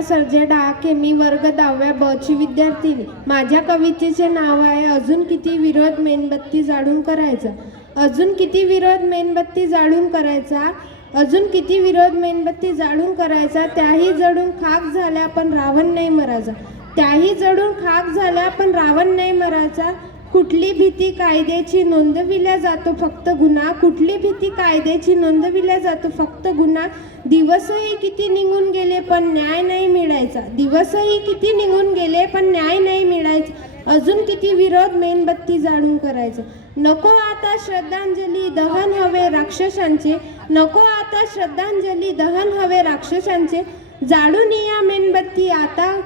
Sergey के मी वर्ग दहाव्या बची विद्यार्थी विद्यार्थिनी. माझ्या कवितेचे नाव आहे अजून किती विरोध मेणबत्ती जाळून करायचा? अजून किती विरोध मेणबत्ती जाळून करायचा? अजून किती विरोध मेणबत्ती जाळून करायचा? त्याही जळून खाक झाल्या पण रावण नाही मरायचा. त्याही जळून खाक झाल्या पण रावण नाही मरायचा. कुठली भीती कायद्याची नोंदविल्या जातो फक्त गुन्हा? कुठली भीती कायद्याची नोंदविल्या जातो फक्त गुन्हा? दिवसही किती निघून गेले पण न्याय नाही मिळायचा. दिवसही किती निघून गेले पण न्याय नाही मिळायचा. अजून किती विरोध मेणबत्ती जाळून करायचं. नको आता श्रद्धांजली दहन हवे राक्षसांचे. नको आता श्रद्धांजली दहन हवे राक्षसांचे. जाळून या मेणबत्ती. आता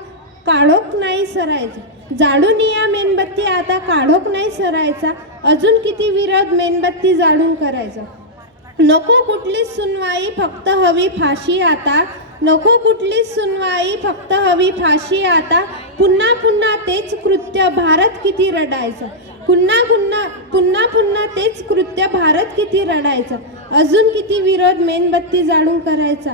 काळोख नाही सरायचा. जाळून या मेणबत्ती आता काढोक नाही सरायचा. अजून किती विरोध मेणबत्ती जाळून करायचा? नको कुठलीच सुनवाई फक्त हवी फाशी आता. नको कुठलीच सुनवाई फक्त हवी फाशी आता. पुन्हा पुन्हा तेच कृत्य भारत किती रडायचं? पुन्हा पुन्हा पुन्हा पुन्हा तेच कृत्य भारत किती रडायचं? अजून किती विरोध मेणबत्ती जाळून करायचा?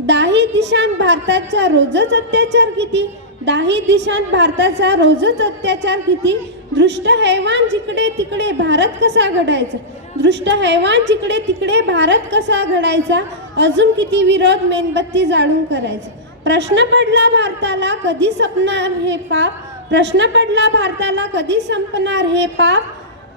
दाही दिशांत भारताचा रोजच अत्याचार किती? दाही दिशांत भारताचा रोजच अत्याचार किती? दृष्ट हैवान जिकडे तिकडे भारत कसा घडायचा? दृष्ट हैवान जिकडे तिकडे भारत कसा घडायचा? अजून किती विरोध मेणबत्ती जाळून करायचा? प्रश्न पडला भारताला कधी संपणार हे पाप? प्रश्न पडला भारताला कधी संपणार हे पाप?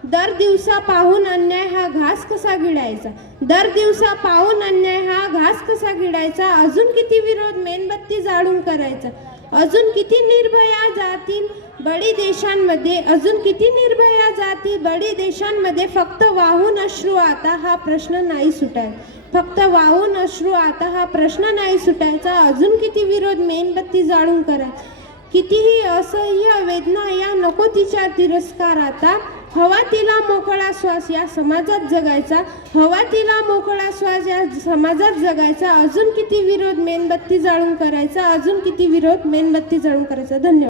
दर दिवसा पाहून अन्याय हा घास कसा गिळायचा? दर दिवसा पाहून अन्याय हा घास कसा गिळायचा? अजून किती विरोध मेणबत्ती जाळून करायचा? अजून किती निर्भया जातील? बडी देशांमध्ये अजून किती निर्भया जातील? बडी देशांमध्ये फक्त वाहून अश्रू आता हा प्रश्न नाही सुटाय फक्त वाहून अश्रू आता हा प्रश्न नाही सुटायचा. अजून किती विरोध मेणबत्ती जाळून करायचा कितीही असह्य वेदना या नको तिच्या तिरस्कार आता हवा तिला मोकळा श्वास या समाजात जगायचा. हवा तिला मोकळा श्वास या समाजात जगायचा. अजून किती विरोध मेणबत्ती जाळून करायचा? अजून किती विरोध मेणबत्ती जाळून करायचा? धन्यवाद.